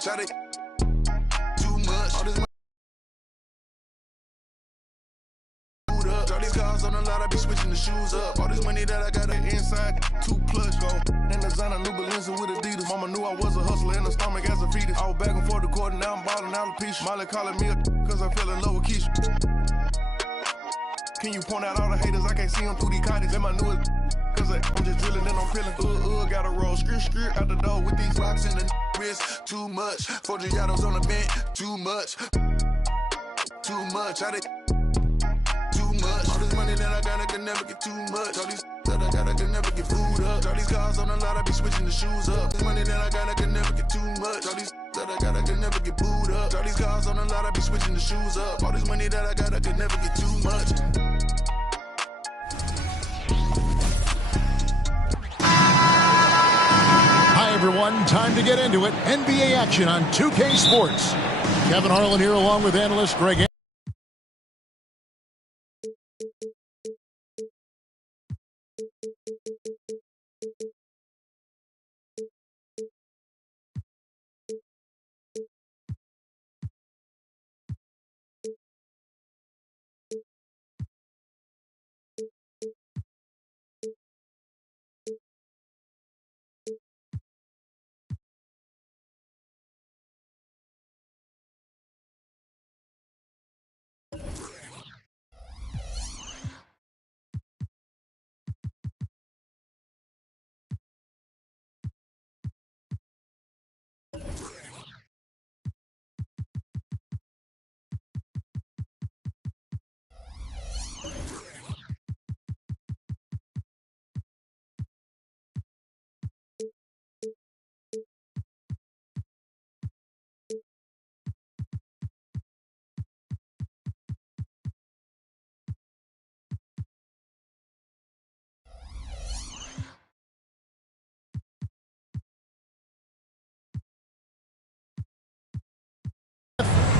much. I did too much. All this money. All these cars on the lot, I be switching the shoes up. All this money that I got inside, 2+ go. Then designer new Balenci with Adidas. Mama knew I was a hustler in the stomach as a fetus. I was back and forth the court and now I'm balling out of piece. Molly calling me cause I fell in love with Keisha. Can you point out all the haters? I can't see them through these cottage. And my newest cause I'm just drilling and I'm feeling. Gotta roll skirt out the door with these rocks in the wrist. Too much. 4 Giottos on the bench. Too much. Too much. I did too much. All this money that I got, I can never get too much. All these that I got, I can never get food up. All these cars on the lot, I be switching the shoes up. This money that I got, I can never get too much. All these that I got, I can never get booed up. All these cars on the lot, I be switching the shoes up. All this money that I got, I can never get too much. Hi everyone, time to get into it. NBA action on 2K Sports. Kevin Harlan here along with analyst Greg.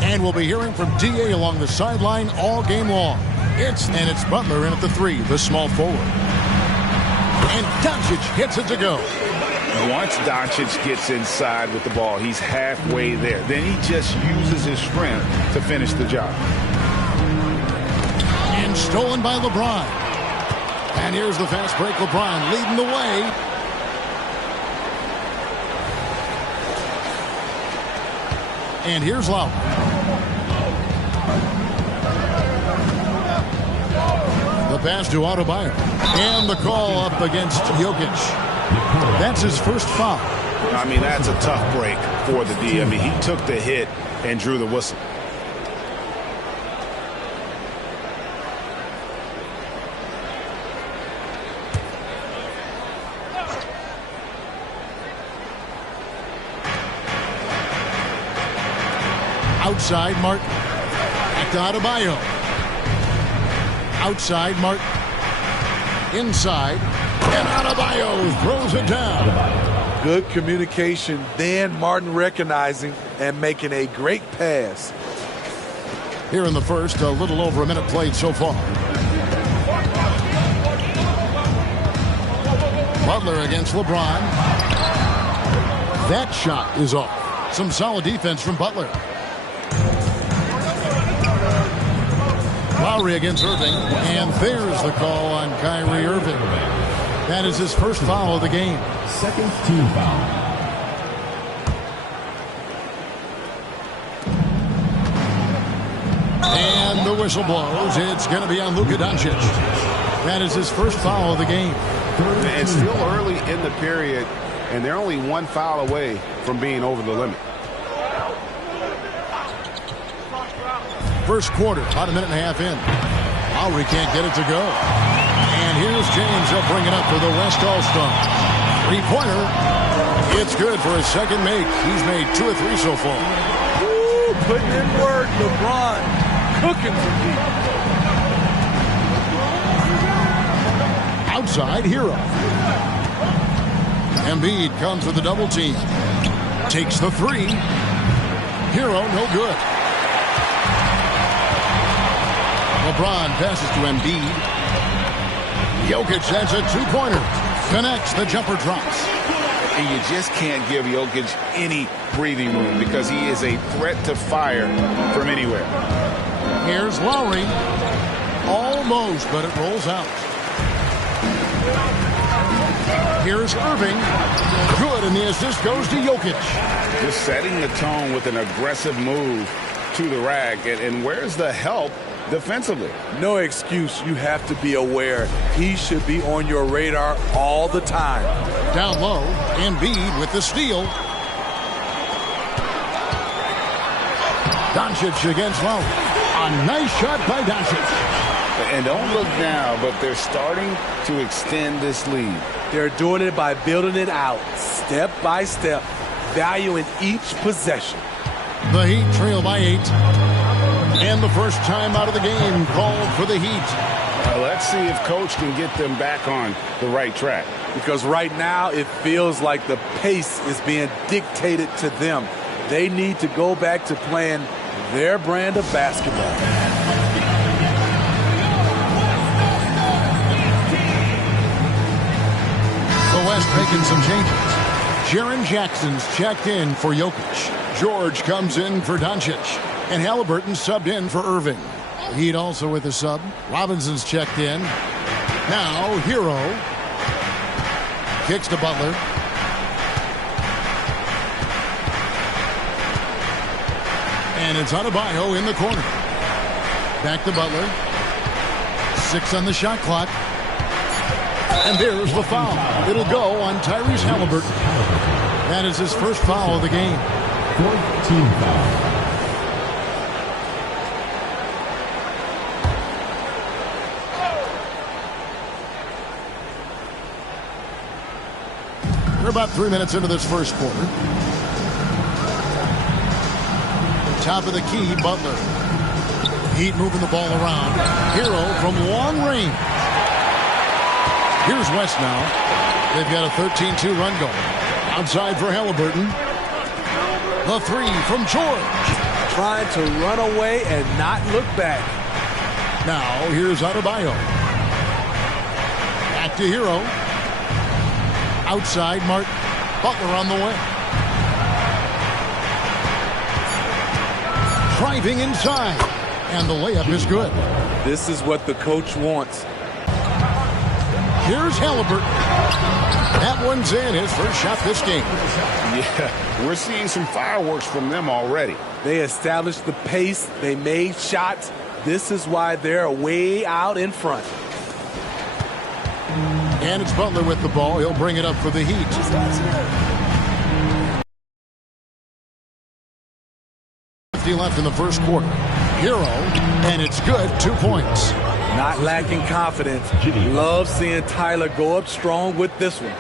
And we'll be hearing from D.A. along the sideline all game long. It's Butler in at the 3, the small forward. And Doncic hits it to go. Once Doncic gets inside with the ball, he's halfway there. Then he just uses his strength to finish the job. And stolen by LeBron. And here's the fast break. LeBron leading the way. And here's Lowry. The pass to Adebayo. And the call up against Jokic. That's his first foul. I mean, that's a tough break for the D. I mean, he took the hit and drew the whistle. Outside, Martin. Back to Adebayo. Outside, Martin. Inside. And Adebayo throws it down. Good communication. Then Martin recognizing and making a great pass. Here in the first, a little over a minute played so far. Butler against LeBron. That shot is off. Some solid defense from Butler. Lowry against Irving, and there's the call on Kyrie Irving. That is his first foul of the game. Second team foul. And the whistle blows. It's going to be on Luka Doncic. That is his first foul of the game. It's still early in the period, and they're only one foul away from being over the limit. First quarter, about a minute and a half in. Lowry can't get it to go. And here's James. They'll bring it up for the West All-Stars. Three-pointer. It's good for his second make. He's made 2 or 3 so far. Ooh, putting in work. LeBron cooking for deep. Outside, Hero. Embiid comes with a double team. Takes the 3. Hero, no good. LeBron passes to Embiid. Jokic has a 2-pointer. Connects, the jumper drops. And you just can't give Jokic any breathing room because he is a threat to fire from anywhere. Here's Lowry. Almost, but it rolls out. Here's Irving. Good, and the assist goes to Jokic. Just setting the tone with an aggressive move to the rack. And where's the help defensively? No excuse. You have to be aware. He should be on your radar all the time. Down low, Embiid with the steal. Doncic against Lowry. A nice shot by Doncic. And don't look now, but they're starting to extend this lead. They're doing it by building it out, step by step, valuing each possession. The Heat trail by 8. And the first time out of the game called for the Heat. Let's see if Coach can get them back on the right track. Because right now it feels like the pace is being dictated to them. They need to go back to playing their brand of basketball. The West making some changes. Jaren Jackson's checked in for Jokic. George comes in for Doncic. And Halliburton subbed in for Irving. Heat also with a sub. Robinson's checked in. Now Hero. Kicks to Butler. And it's Adebayo in the corner. Back to Butler. 6 on the shot clock. And there's the foul. It'll go on Tyrese Halliburton. That is his first foul of the game. 14 foul. We're about 3 minutes into this first quarter. Top of the key, Butler. Heat moving the ball around. Hero from long range. Here's West now. They've got a 13-2 run going. Outside for Halliburton. The 3 from George. Trying to run away and not look back. Now here's Adebayo. Back to Hero. Outside Martin. Butler on the way. Driving inside. And the layup is good. This is what the coach wants. Here's Halliburton. That one's in, his first shot this game. Yeah, we're seeing some fireworks from them already. They established the pace. They made shots. This is why they're way out in front. And it's Butler with the ball. He'll bring it up for the Heat. Left in the first quarter. Hero, and it's good. 2 points. Not lacking confidence. Love seeing Tyler go up strong with this one.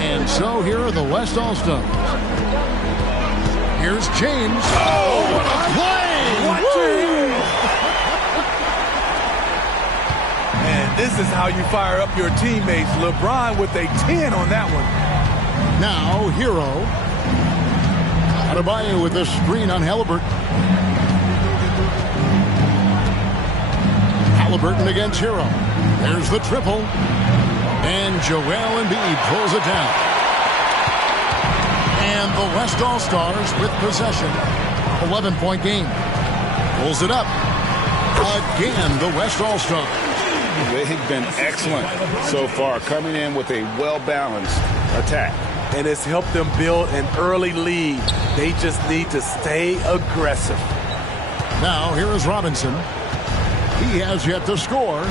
And so here are the West All-Stars. Here's James. Oh, what a play! And this is how you fire up your teammates. LeBron with a 10 on that one. Now Hero. Adebayo with the screen on Halliburton. Halliburton against Hero. There's the triple. And Joel Embiid pulls it down. And the West All-Stars with possession. 11-point game. Pulls it up. Again, the West All-Stars. They've been excellent so far, coming in with a well-balanced attack. And it's helped them build an early lead. They just need to stay aggressive. Now, here is Robinson. He has yet to score.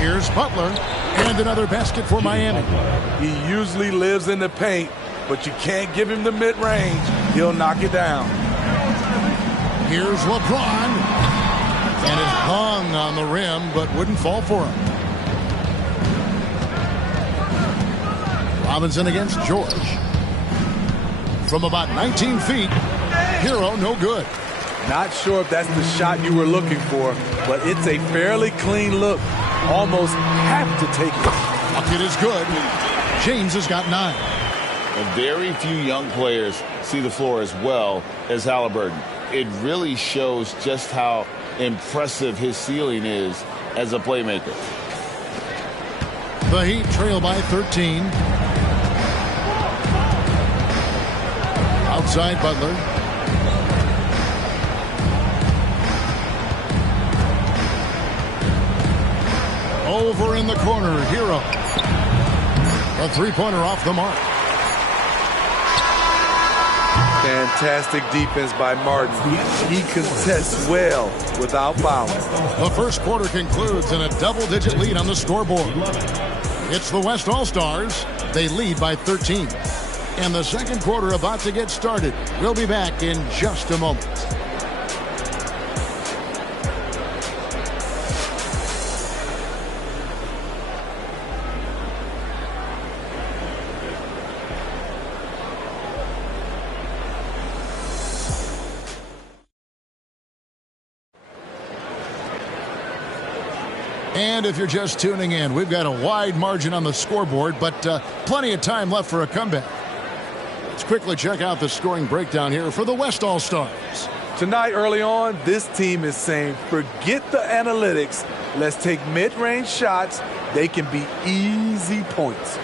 Here's Butler. And another basket for Miami. He usually lives in the paint, but you can't give him the mid-range. He'll knock it down. Here's LeBron. And it hung on the rim, but wouldn't fall for him. Robinson against George. From about 19 feet, Hero no good. Not sure if that's the shot you were looking for, but it's a fairly clean look. Almost have to take it. Bucket is good. James has got 9. And very few young players see the floor as well as Halliburton. It really shows just how impressive his ceiling is as a playmaker. The Heat trail by 13. Outside Butler. Over in the corner, Hero. A three-pointer off the mark. Fantastic defense by Martin. He contests well without fouling. The first quarter concludes in a double-digit lead on the scoreboard. It's the West All-Stars. They lead by 13. And the second quarter about to get started. We'll be back in just a moment. And if you're just tuning in, we've got a wide margin on the scoreboard, but plenty of time left for a comeback. Let's quickly check out the scoring breakdown here for the West All-Stars. Tonight, early on, this team is saying, forget the analytics. Let's take mid-range shots. They can be easy points.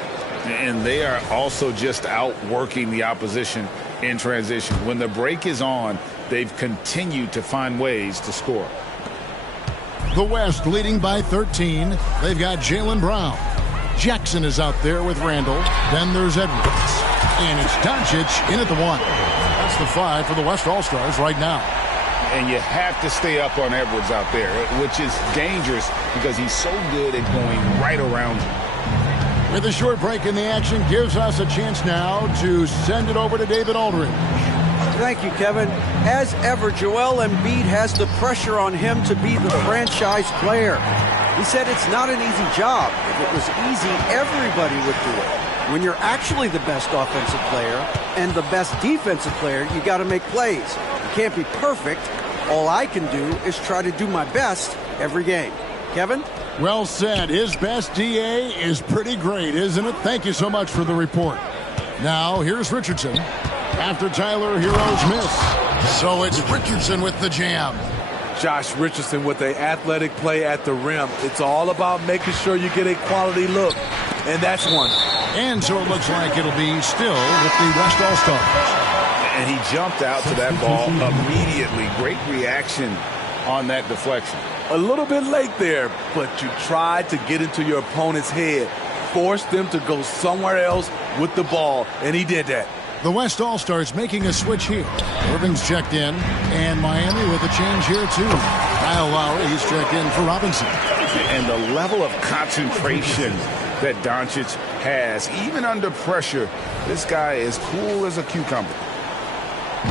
And they are also just outworking the opposition in transition. When the break is on, they've continued to find ways to score. The West leading by 13. They've got Jaylen Brown. Jackson is out there with Randall. Then there's Edwards. And it's Doncic in at the one. That's the 5 for the West All-Stars right now. And you have to stay up on Edwards out there, which is dangerous because he's so good at going right around you. With a short break in the action, gives us a chance now to send it over to David Aldridge. Thank you, Kevin. As ever, Joel Embiid has the pressure on him to be the franchise player. He said it's not an easy job. If it was easy, everybody would do it. When you're actually the best offensive player and the best defensive player, you got to make plays. You can't be perfect. All I can do is try to do my best every game. Kevin? Well said. His best DA is pretty great, isn't it? Thank you so much for the report. Now, here's Richardson. After Tyler Hero's miss. So it's Richardson with the jam. Josh Richardson with an athletic play at the rim. It's all about making sure you get a quality look. And that's one. And so it looks like it'll be still with the West All-Stars. And he jumped out to that ball immediately. Great reaction on that deflection. A little bit late there, but you tried to get into your opponent's head. Force them to go somewhere else with the ball, and he did that. The West All-Stars making a switch here. Irving's checked in, and Miami with a change here too. Kyle Lowry, he's checked in for Robinson. And the level of concentration that Doncic has, even under pressure, this guy is cool as a cucumber.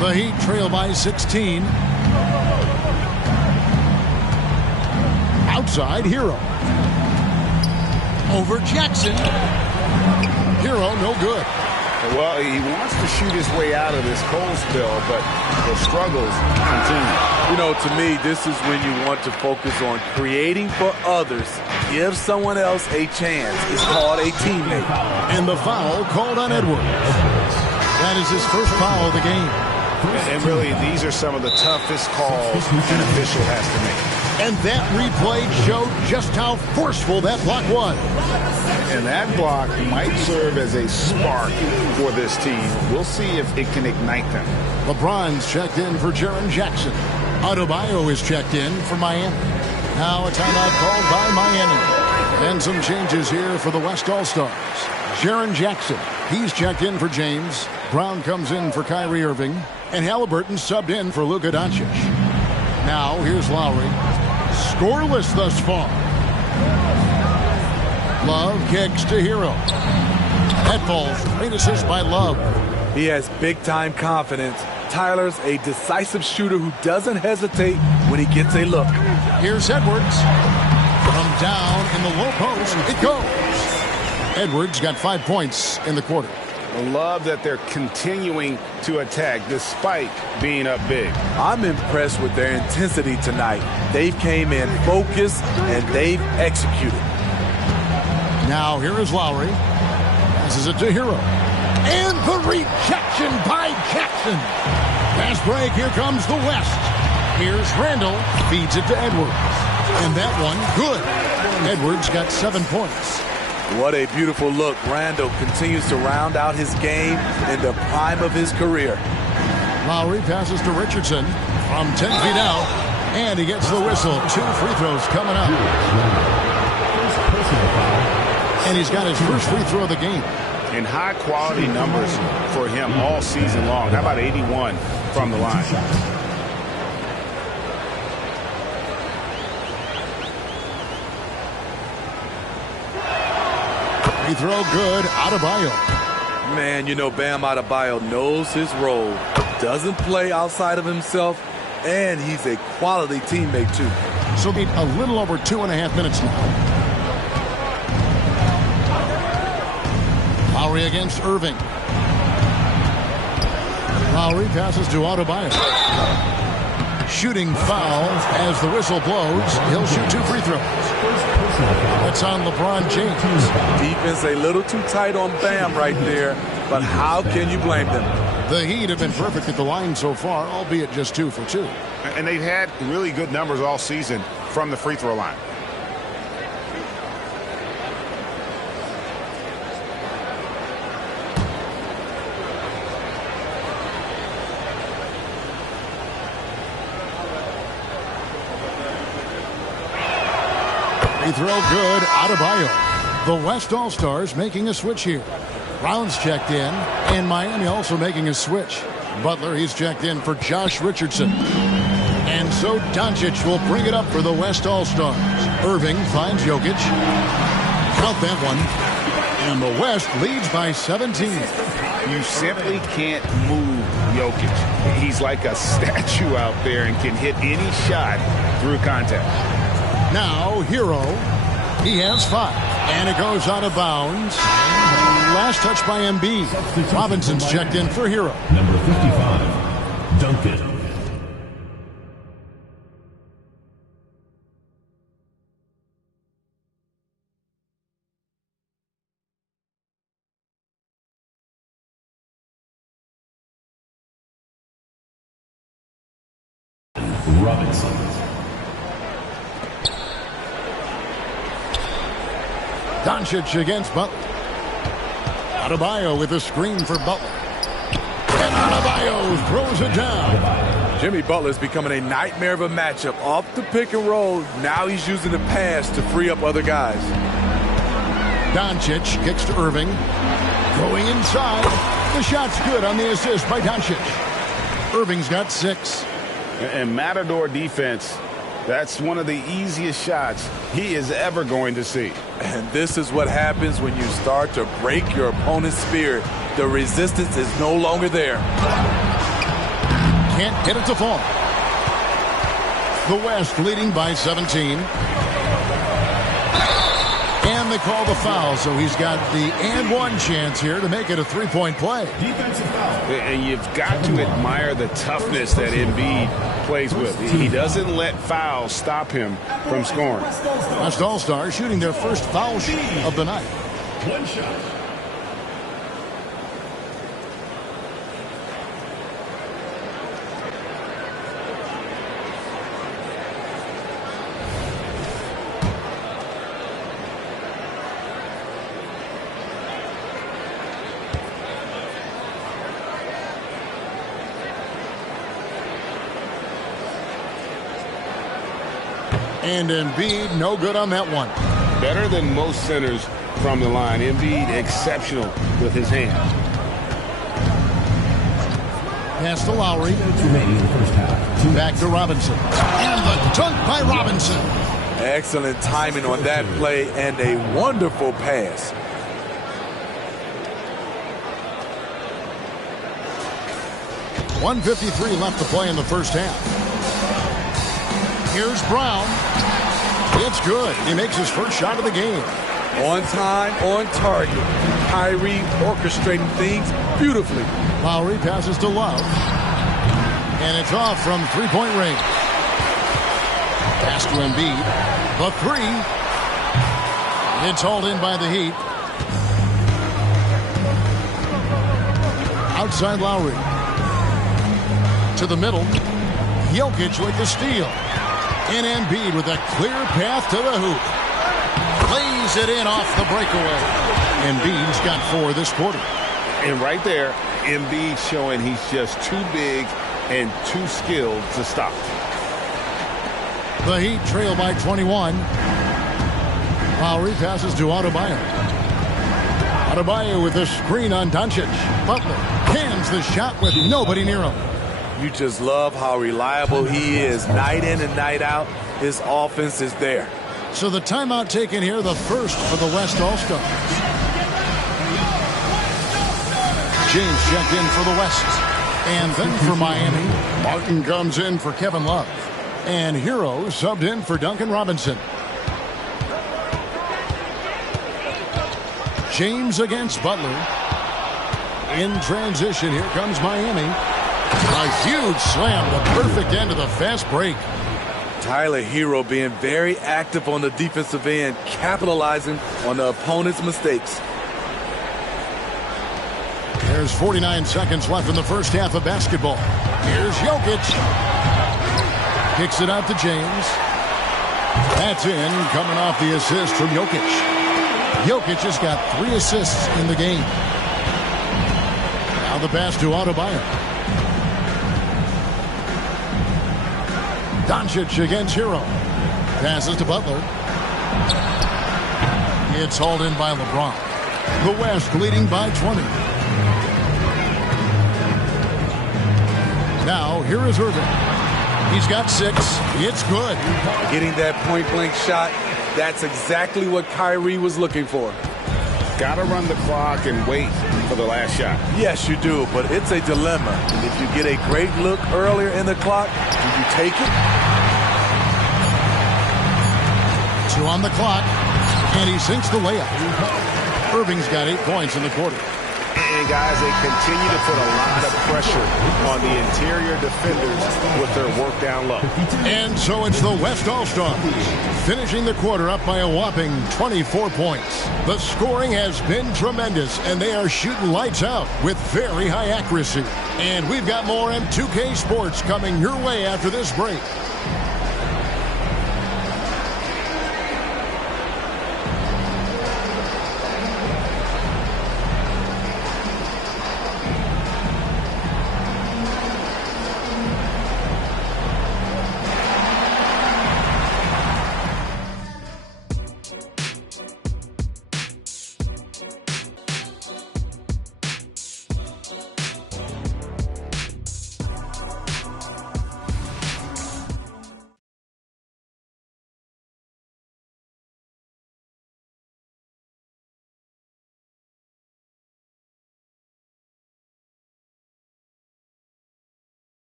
The Heat trail by 16. Outside, Hero. Over Jackson. Hero, no good. Well, he wants to shoot his way out of this cold spell, but the struggles continue. You know, to me, this is when you want to focus on creating for others. Give someone else a chance. It's called a teammate. And the foul called on Edwards. That is his first foul of the game. And really, these are some of the toughest calls an official has to make. And that replay showed just how forceful that block was. And that block might serve as a spark for this team. We'll see if it can ignite them. LeBron's checked in for Jaren Jackson. Adebayo is checked in for Miami. Now a timeout called by Miami. And some changes here for the West All-Stars. Jaren Jackson, he's checked in for James. Brown comes in for Kyrie Irving. And Halliburton subbed in for Luka Doncic. Now here's Lowry. Scoreless thus far. Love kicks to Hero. That falls. Great assist by Love. He has big-time confidence. Tyler's a decisive shooter who doesn't hesitate when he gets a look. Here's Edwards. From down in the low post, it goes. Edwards got 5 points in the quarter. I love that they're continuing to attack despite being up big. I'm impressed with their intensity tonight. They've came in focused and they've executed. Now here is Lowry. Passes it to Hero. And the rejection by Jackson. Fast break. Here comes the West. Here's Randall. Feeds it to Edwards. And that one, good. Edwards got 7 points. What a beautiful look. Randle continues to round out his game in the prime of his career. Lowry passes to Richardson from 10 feet out, and he gets the whistle. 2 free throws coming up. And he's got his first free throw of the game. And high-quality numbers for him all season long. How about 81 from the line? Free throw good. Adebayo. Man, you know Bam Adebayo knows his role. Doesn't play outside of himself, and he's a quality teammate, too. So need a little over 2.5 minutes now. Lowry against Irving. Lowry passes to Adebayo. Shooting foul as the whistle blows. He'll shoot 2 free throws. That's on LeBron James. Defense a little too tight on Bam right there, but how can you blame them? The Heat have been perfect at the line so far, albeit just 2 for 2. And they've had really good numbers all season from the free throw line. Free throw good. Adebayo. The West All-Stars making a switch here. Brown's checked in, and Miami also making a switch. Butler, he's checked in for Josh Richardson. And so Doncic will bring it up for the West All-Stars. Irving finds Jokic. Count that one. And the West leads by 17. You simply can't move Jokic. He's like a statue out there and can hit any shot through contact. Now, Hero. He has 5. And it goes out of bounds. Last touch by Embiid. Robinson's checked in for Hero. Number 55, Duncan. Robinson. Doncic against Butler. Adebayo with a screen for Butler. And Adebayo throws it down. Jimmy Butler's becoming a nightmare of a matchup. Off the pick and roll, now he's using the pass to free up other guys. Doncic kicks to Irving. Going inside. The shot's good on the assist by Doncic. Irving's got 6. And Matador defense, that's one of the easiest shots he is ever going to see. And this is what happens when you start to break your opponent's spirit. The resistance is no longer there. Can't get it to fall. The West leading by 17. And they call the foul, so he's got the and one chance here to make it a 3-point play. Defensive foul. And you've got to admire the toughness that Embiid plays with. He doesn't let fouls stop him from scoring. West All-Stars shooting their first foul shot of the night. 1 shot. And Embiid, no good on that one. Better than most centers from the line. Embiid exceptional with his hands. Pass to Lowry. Back to Robinson. And the dunk by Robinson. Excellent timing on that play and a wonderful pass. .153 left to play in the first half. Here's Brown. It's good. He makes his first shot of the game. On time, on target. Kyrie orchestrating things beautifully. Lowry passes to Love. And it's off from three-point range. Pass to Embiid. The 3. It's hauled in by the Heat. Outside Lowry. To the middle. Jokic with the steal. And Embiid with a clear path to the hoop. Lays lays it in off the breakaway. Embiid's got 4 this quarter. And right there, Embiid showing he's just too big and too skilled to stop. The Heat trail by 21. Lowry passes to Adebayo. Adebayo with a screen on Doncic. Butler cans the shot with nobody near him. You just love how reliable he is night in and night out. His offense is there. So the timeout taken here, the first for the West All-Stars. James checked in for the West. And then for Miami, Martin comes in for Kevin Love. And Hero subbed in for Duncan Robinson. James against Butler. In transition, here comes Miami. A huge slam, the perfect end of the fast break. Tyler Hero being very active on the defensive end, capitalizing on the opponent's mistakes. There's 49 seconds left in the first half of basketball. Here's Jokic. Kicks it out to James. That's in, coming off the assist from Jokic. Jokic has got 3 assists in the game. Now the pass to Adebayo. Doncic against Hero. Passes to Butler. It's hauled in by LeBron. The West leading by 20. Now, here is Irving. He's got 6. It's good. Getting that point-blank shot, that's exactly what Kyrie was looking for. Got to run the clock and wait for the last shot. Yes, you do, but it's a dilemma. If you get a great look earlier in the clock, do you take it? 2 on the clock, and he sinks the layup. Irving's got 8 points in the quarter. And guys, they continue to put a lot of pressure on the interior defenders with their work down low. And so it's the West All-Stars, finishing the quarter up by a whopping 24 points. The scoring has been tremendous, and they are shooting lights out with very high accuracy. And we've got more M2K Sports coming your way after this break.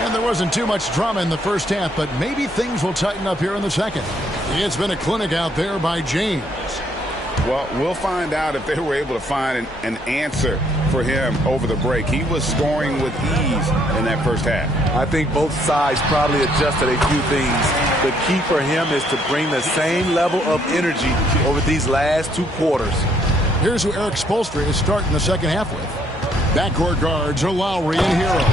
And there wasn't too much drama in the first half, but maybe things will tighten up here in the second. It's been a clinic out there by James. Well, we'll find out if they were able to find an answer for him over the break. He was scoring with ease in that first half. I think both sides probably adjusted a few things. The key for him is to bring the same level of energy over these last 2 quarters. Here's who Eric Spoelstra is starting the second half with. Backcourt guards are Lowry and Hero.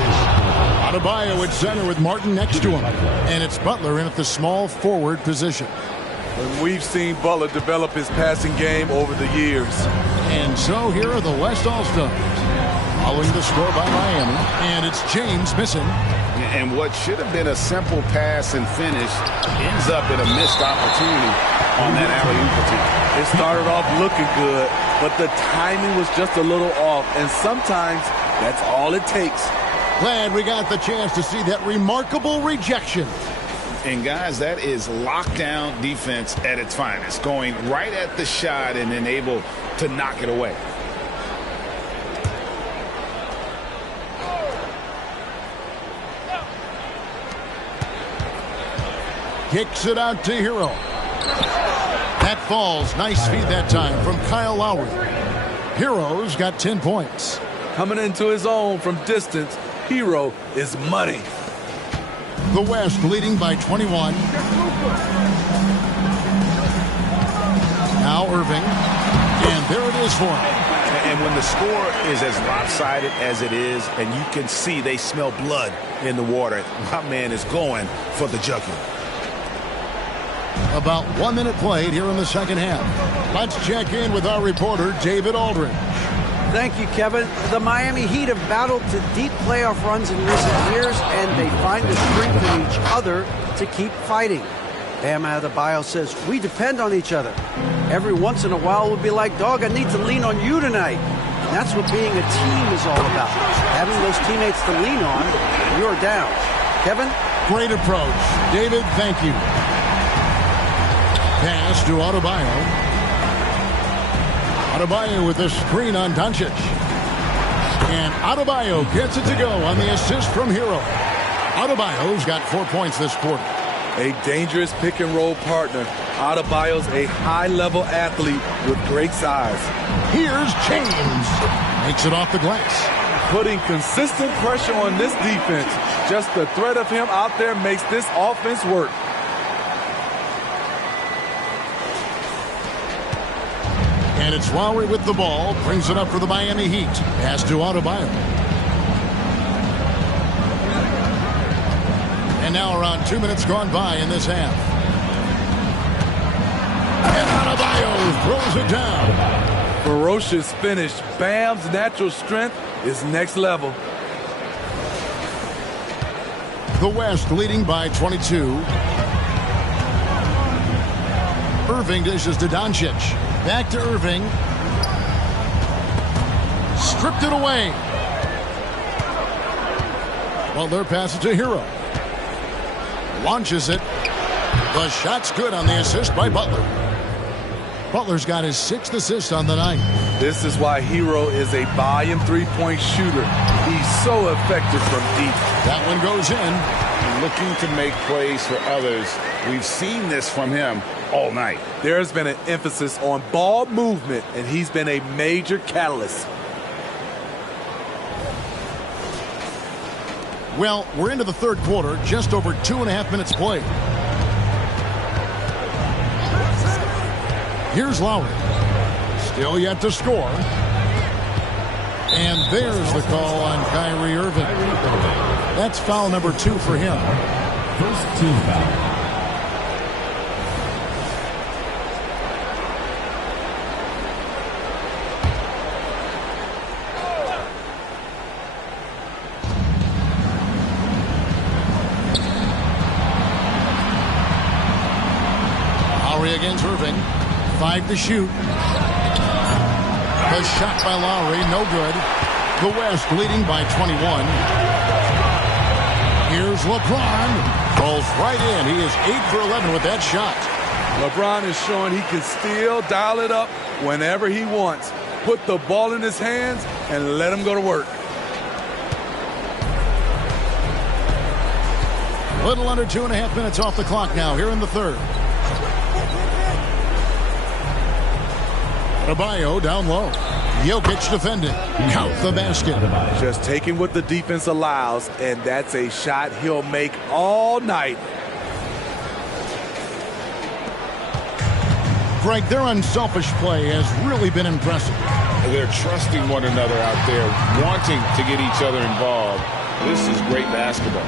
Adebayo at center with Martin next to him. And it's Butler in at the small forward position. And we've seen Butler develop his passing game over the years. And so here are the West All-Stars. Following the score by Miami. And it's James missing. And what should have been a simple pass and finish ends up in a missed opportunity on that alley-oop attempt. It started off looking good, but the timing was just a little off. And sometimes that's all it takes. Glad we got the chance to see that remarkable rejection. And guys, that is lockdown defense at its finest, going right at the shot and then able to knock it away. Kicks it out to Hero. That falls. Nice feed that time from Kyle Lowry. Hero's got 10 points. Coming into his own from distance, Hero is money. The West leading by 21. Now Irving. And there it is for him. And when the score is as lopsided as it is, and you can see they smell blood in the water, my man is going for the jugular. About 1 minute played here in the second half. Let's check in with our reporter, David Aldridge. Thank you, Kevin. The Miami Heat have battled to deep playoff runs in recent years, and they find the strength in each other to keep fighting. Bam Adebayo says, we depend on each other. Every once in a while, we'll be like, dog, I need to lean on you tonight. And that's what being a team is all about. Having those teammates to lean on when you're down. Kevin? Great approach. David, thank you. Pass to Adebayo. Adebayo with the screen on Doncic. And Adebayo gets it to go on the assist from Hero. Adebayo's got 4 points this quarter. A dangerous pick-and-roll partner. Adebayo's a high-level athlete with great size. Here's James. Makes it off the glass. Putting consistent pressure on this defense. Just the threat of him out there makes this offense work. And it's Lowry with the ball. Brings it up for the Miami Heat. Pass to Adebayo. And now around 2 minutes gone by in this half. And Adebayo throws it down. Ferocious finish. Bam's natural strength is next level. The West leading by 22. Irving dishes to Doncic. Back to Irving. Stripped it away. Butler passes to Hero. Launches it. The shot's good on the assist by Butler. Butler's got his 6th assist on the night. This is why Hero is a volume three-point shooter. He's so effective from deep. That one goes in. Looking to make plays for others. We've seen this from him all night. There's been an emphasis on ball movement, and he's been a major catalyst. Well, we're into the third quarter, just over 2.5 minutes played. Here's Lowry. Still yet to score. And there's the call on Kyrie Irving. That's foul number 2 for him. First team foul. Against Irving. 5 to shoot. The shot by Lowry, no good. The West leading by 21. Here's LeBron. Rolls right in. He is 8 for 11 with that shot. LeBron is showing he can still dial it up whenever he wants. Put the ball in his hands and let him go to work. A little under 2.5 minutes off the clock now here in the third. Adebayo down low. Jokic defending. Count the basket. Just taking what the defense allows, and that's a shot he'll make all night. Greg, their unselfish play has really been impressive. They're trusting one another out there, wanting to get each other involved. This is great basketball.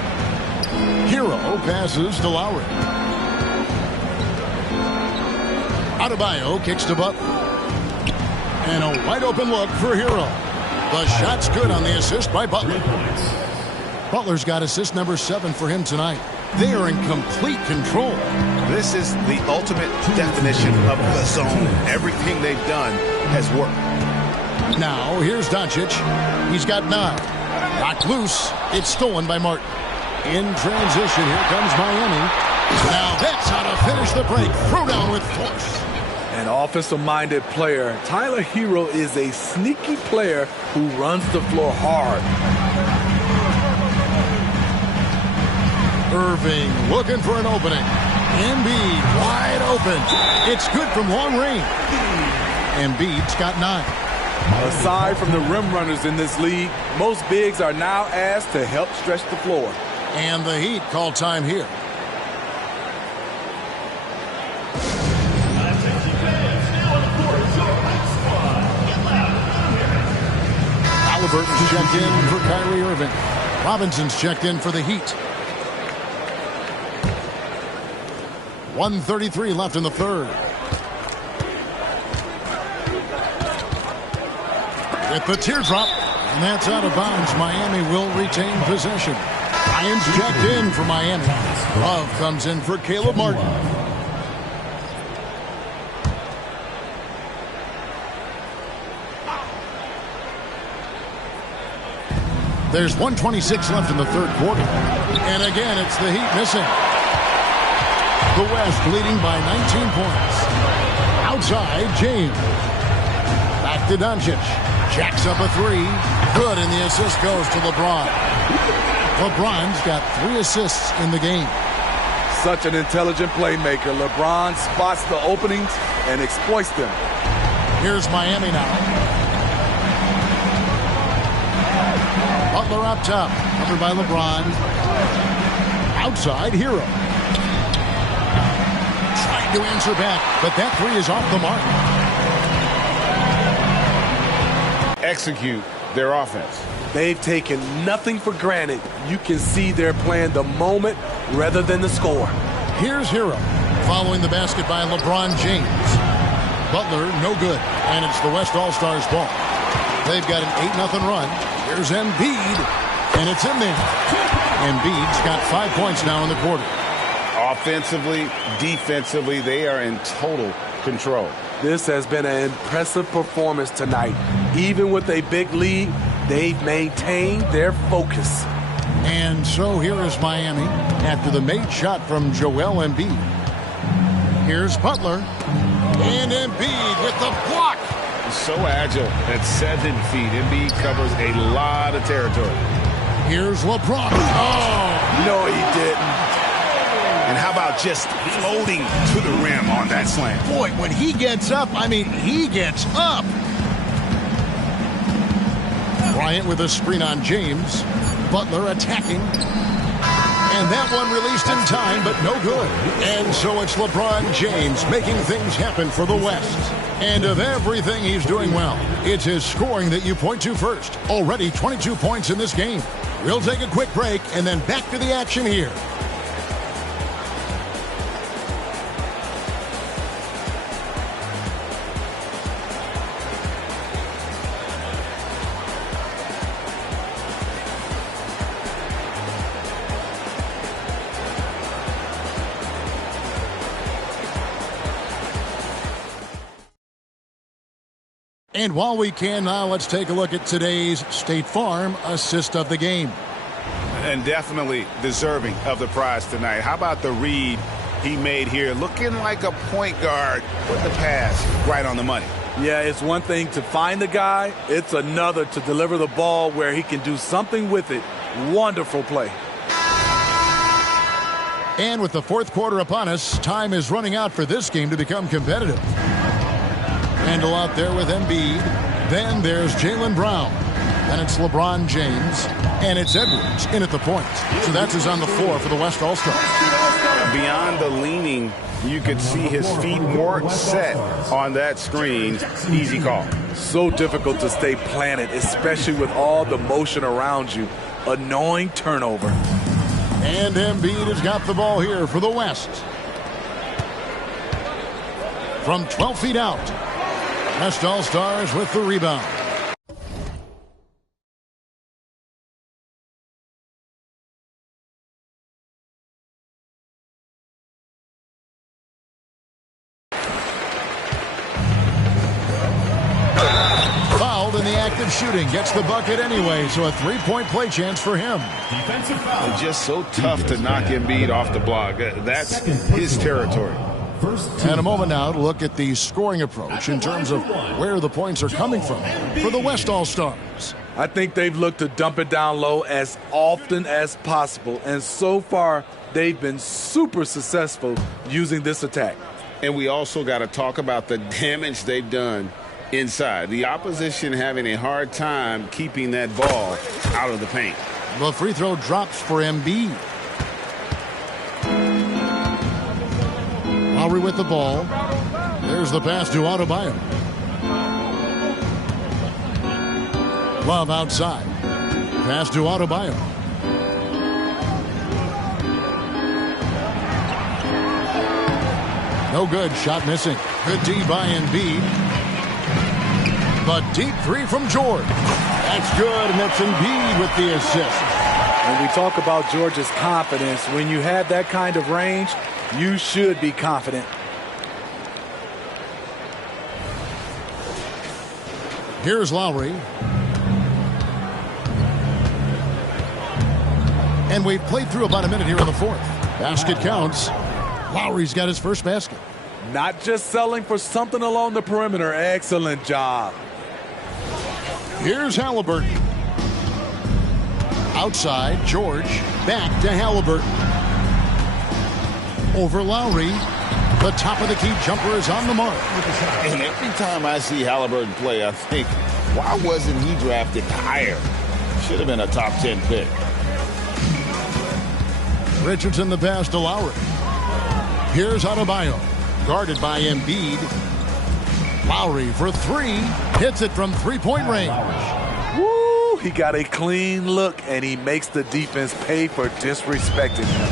Hero passes to Lowry. Adebayo kicks to Butler. And a wide open look for Hero. The shot's good on the assist by Butler. Butler's got assist number 7 for him tonight. They are in complete control. This is the ultimate definition of the zone. Everything they've done has worked. Now, here's Doncic. He's got 9. Knocked loose. It's stolen by Martin. In transition, here comes Miami. Now that's how to finish the break. Throw down with force. An offensive-minded player. Tyler Hero is a sneaky player who runs the floor hard. Irving looking for an opening. Embiid wide open. It's good from long range. Embiid's got 9. Aside from the rim runners in this league, most bigs are now asked to help stretch the floor. And the Heat call time here. Halliburton's checked in for Kyrie Irving. Robinson's checked in for the Heat. 1:33 left in the third. With the teardrop, and that's out of bounds. Miami will retain possession. Ryan's checked in for Miami. Love comes in for Caleb Martin. There's 1:26 left in the third quarter. And again, it's the Heat missing. The West leading by 19 points. Outside, James. Back to Doncic. Jacks up a three. Good, and the assist goes to LeBron. LeBron's got 3 assists in the game. Such an intelligent playmaker. LeBron spots the openings and exploits them. Here's Miami now. Butler up top. Covered by LeBron. Outside, Hero. Trying to answer back, but that three is off the mark. Execute their offense. They've taken nothing for granted. You can see they're playing the moment rather than the score. Here's Hero. Following the basket by LeBron James. Butler, no good. And it's the West All-Stars ball. They've got an 8-0 run. Here's Embiid. And it's in there. Embiid's got 5 points now in the quarter. Offensively, defensively, they are in total control. This has been an impressive performance tonight. Even with a big lead, they've maintained their focus. And so here is Miami after the made shot from Joel Embiid. Here's Butler. And Embiid with the block. So agile at 7 feet. Embiid covers a lot of territory. Here's LeBron. Oh! No, he didn't. And how about just floating to the rim on that slam? Boy, when he gets up, I mean, he gets up. Bryant with a screen on James. Butler attacking. And that one released in time, but no good. And so it's LeBron James making things happen for the West. And of everything he's doing well, it's his scoring that you point to first. Already 22 points in this game. We'll take a quick break and then back to the action here. And while we can now, let's take a look at today's State Farm assist of the game. And definitely deserving of the prize tonight. How about the read he made here? Looking like a point guard with the pass right on the money. Yeah, it's one thing to find the guy. It's another to deliver the ball where he can do something with it. Wonderful play. And with the fourth quarter upon us, time is running out for this game to become competitive. Handle out there with Embiid. Then there's Jaylen Brown. Then it's LeBron James. And it's Edwards in at the point. So that's who's on the floor for the West All-Stars. Beyond the leaning, you could see his feet more set on that screen. Easy call. So difficult to stay planted, especially with all the motion around you. Annoying turnover. And Embiid has got the ball here for the West. From 12 feet out. West All-Stars with the rebound. Fouled in the act of shooting. Gets the bucket anyway, so a three-point play chance for him. Defensive foul. It's just so tough to knock Embiid off the block. That's his territory. And a moment now to look at the scoring approach in terms of where the points are coming from for the West All-Stars. I think they've looked to dump it down low as often as possible. And so far, they've been super successful using this attack. And we also got to talk about the damage they've done inside. The opposition having a hard time keeping that ball out of the paint. The free throw drops for Embiid. Lowry with the ball. There's the pass to Adebayo. Love outside. Pass to Adebayo. No good. Shot missing. Good D by Embiid. The deep three from George. That's good, and that's Embiid with the assist. When we talk about George's confidence, when you have that kind of range, you should be confident. Here's Lowry. And we've played through about a minute here in the fourth. Basket counts. Lowry's got his first basket. Not just selling for something along the perimeter. Excellent job. Here's Halliburton. Outside, George. Back to Halliburton. Over Lowry. The top of the key jumper is on the mark. And every time I see Halliburton play, I think, why wasn't he drafted higher? Should have been a top 10 pick. Richardson the pass to Lowry. Here's Adebayo. Guarded by Embiid. Lowry for three. Hits it from three-point range. Woo! He got a clean look, and he makes the defense pay for disrespecting him.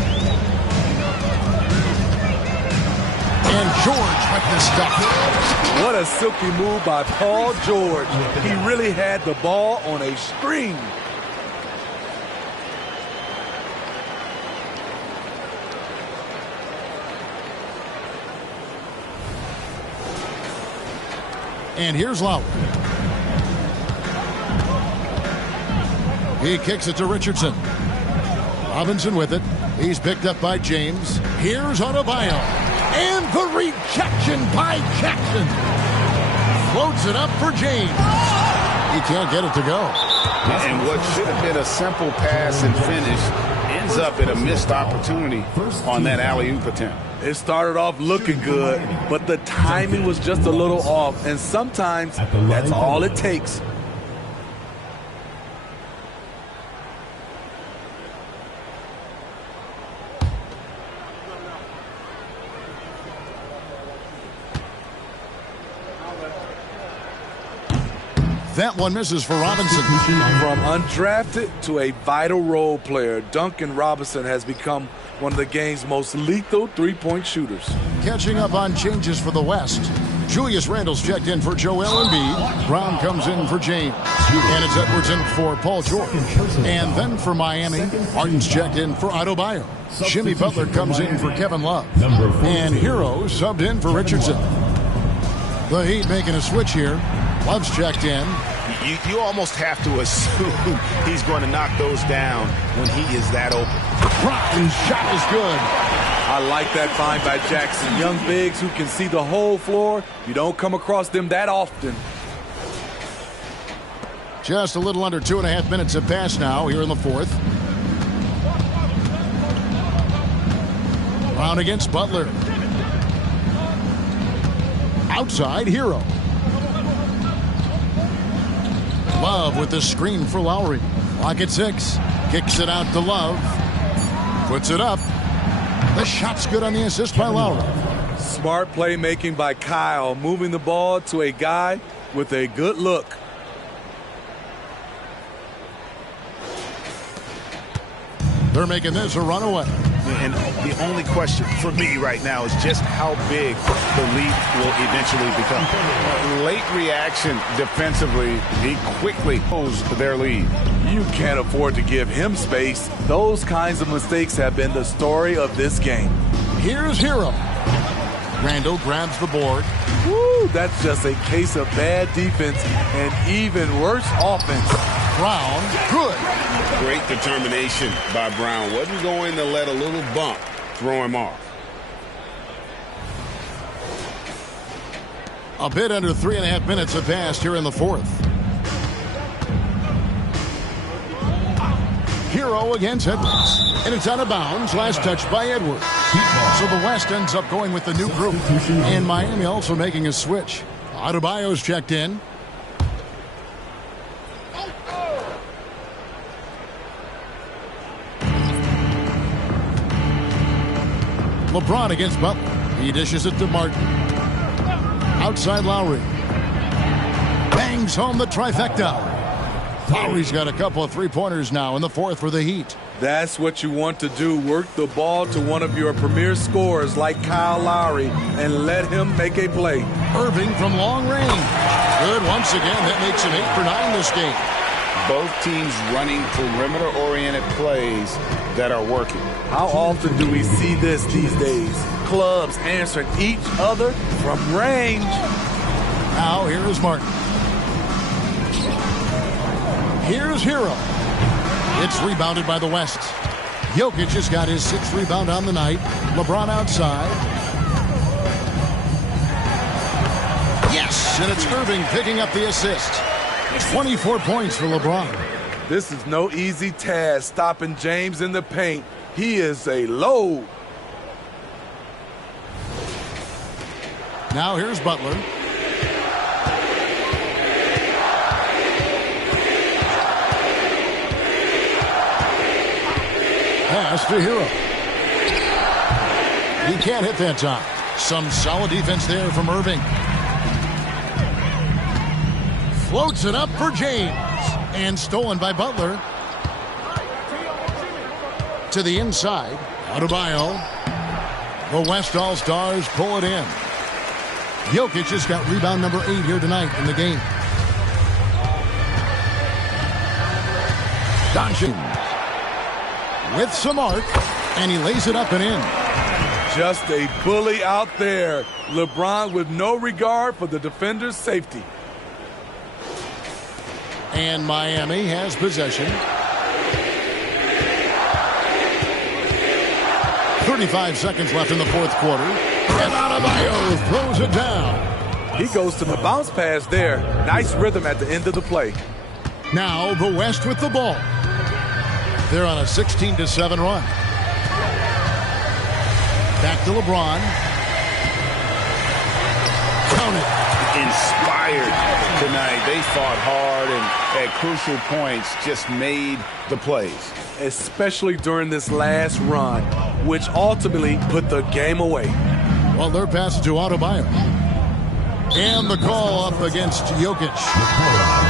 And George with the stuff. What a silky move by Paul George. He really had the ball on a string. And here's Lowry. He kicks it to Richardson. Robinson with it. He's picked up by James. Here's Adebayo. And the rejection by Jackson. Floats it up for James. He can't get it to go. And what should have been a simple pass and finish ends up in a missed opportunity on that alley-oop attempt. It started off looking good, but the timing was just a little off, and sometimes that's all it takes. That one misses for Robinson. From undrafted to a vital role player, Duncan Robinson has become one of the game's most lethal three-point shooters. Catching up on changes for the West. Julius Randle's checked in for Joel Embiid. Brown comes in for James. And it's Edwards in for Paul George. And then for Miami, Harden's checked in for Adebayo. Jimmy Butler comes in for Kevin Love. And Hero subbed in for Richardson. The Heat making a switch here. Love's checked in. You almost have to assume he's going to knock those down when he is that open. Brown's shot is good. I like that find by Jackson. Young bigs who can see the whole floor. You don't come across them that often. Just a little under 2.5 minutes have passed now here in the fourth. Brown against Butler. Outside, Hero. Love with the screen for Lowry. Clock at 6. Kicks it out to Love. Puts it up. The shot's good on the assist by Lowry. Smart playmaking by Kyle, moving the ball to a guy with a good look. They're making this a runaway. And the only question for me right now is just how big the lead will eventually become. Late reaction defensively, he quickly closed their lead. You can't afford to give him space. Those kinds of mistakes have been the story of this game. Here's Hero. Randle grabs the board. Woo, that's just a case of bad defense and even worse offense. Brown, good. Great determination by Brown. Wasn't going to let a little bump throw him off. A bit under 3.5 minutes have passed here in the fourth. Hero against Edwards. And it's out of bounds. Last touch by Edwards. So the West ends up going with the new group. And Miami also making a switch. Adebayo's checked in. LeBron against Butler. He dishes it to Martin. Outside Lowry. Bangs home the trifecta. Lowry's got a couple of three-pointers now in the fourth for the Heat. That's what you want to do. Work the ball to one of your premier scorers like Kyle Lowry and let him make a play. Irving from long range. Good once again. That makes him 8 for 9 this game. Both teams running perimeter-oriented plays that are working. How often do we see this these days? Clubs answering each other from range. Now here is Martin. Here's Hero. It's rebounded by the West. Jokic has got his 6th rebound on the night. LeBron outside. Yes, and it's Irving picking up the assist. 24 points for LeBron. This is no easy task, stopping James in the paint. He is a load. Now here's Butler. Pass to Hero. He can't hit that time. Some solid defense there from Irving. Floats it up for James. And stolen by Butler. To the inside. Adebayo. The West All-Stars pull it in. Jokic has got rebound number 8 here tonight in the game. Doncic with some arc, and he lays it up and in. Just a bully out there. LeBron with no regard for the defender's safety. And Miami has possession. 35 seconds left in the fourth quarter. And Adebayo throws it down. He goes to the bounce pass there. Nice rhythm at the end of the play. Now the West with the ball. They're on a 16-7 run. Back to LeBron. Count it. Inspired tonight. They fought hard and at crucial points just made the plays. Especially during this last run, which ultimately put the game away. Well, they're passing to Adebayo. And the call up against Jokic.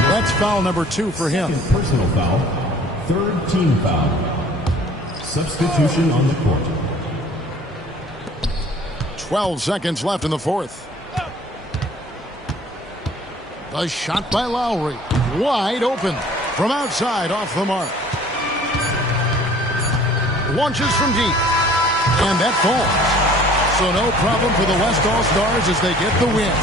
That's foul number 2 for him. Second personal foul. Third team foul. Substitution on the court. 12 seconds left in the fourth. The shot by Lowry. Wide open. From outside, off the mark. Launches from deep. And that falls. So no problem for the West All-Stars as they get the win.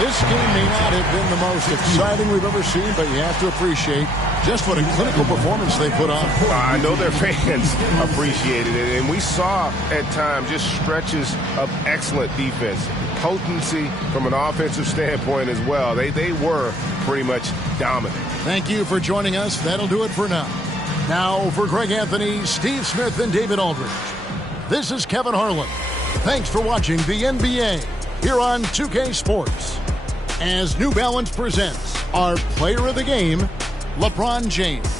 This game may not have been the most exciting we've ever seen, but you have to appreciate just what a clinical performance they put on. I know their fans appreciated it, and we saw at times just stretches of excellent defense. Potency from an offensive standpoint as well. They were pretty much dominant. Thank you for joining us. That'll do it for now. Now for Greg Anthony, Steve Smith, and David Aldridge, this is Kevin Harlan. Thanks for watching the NBA here on 2K Sports. As New Balance presents our player of the game, LeBron James.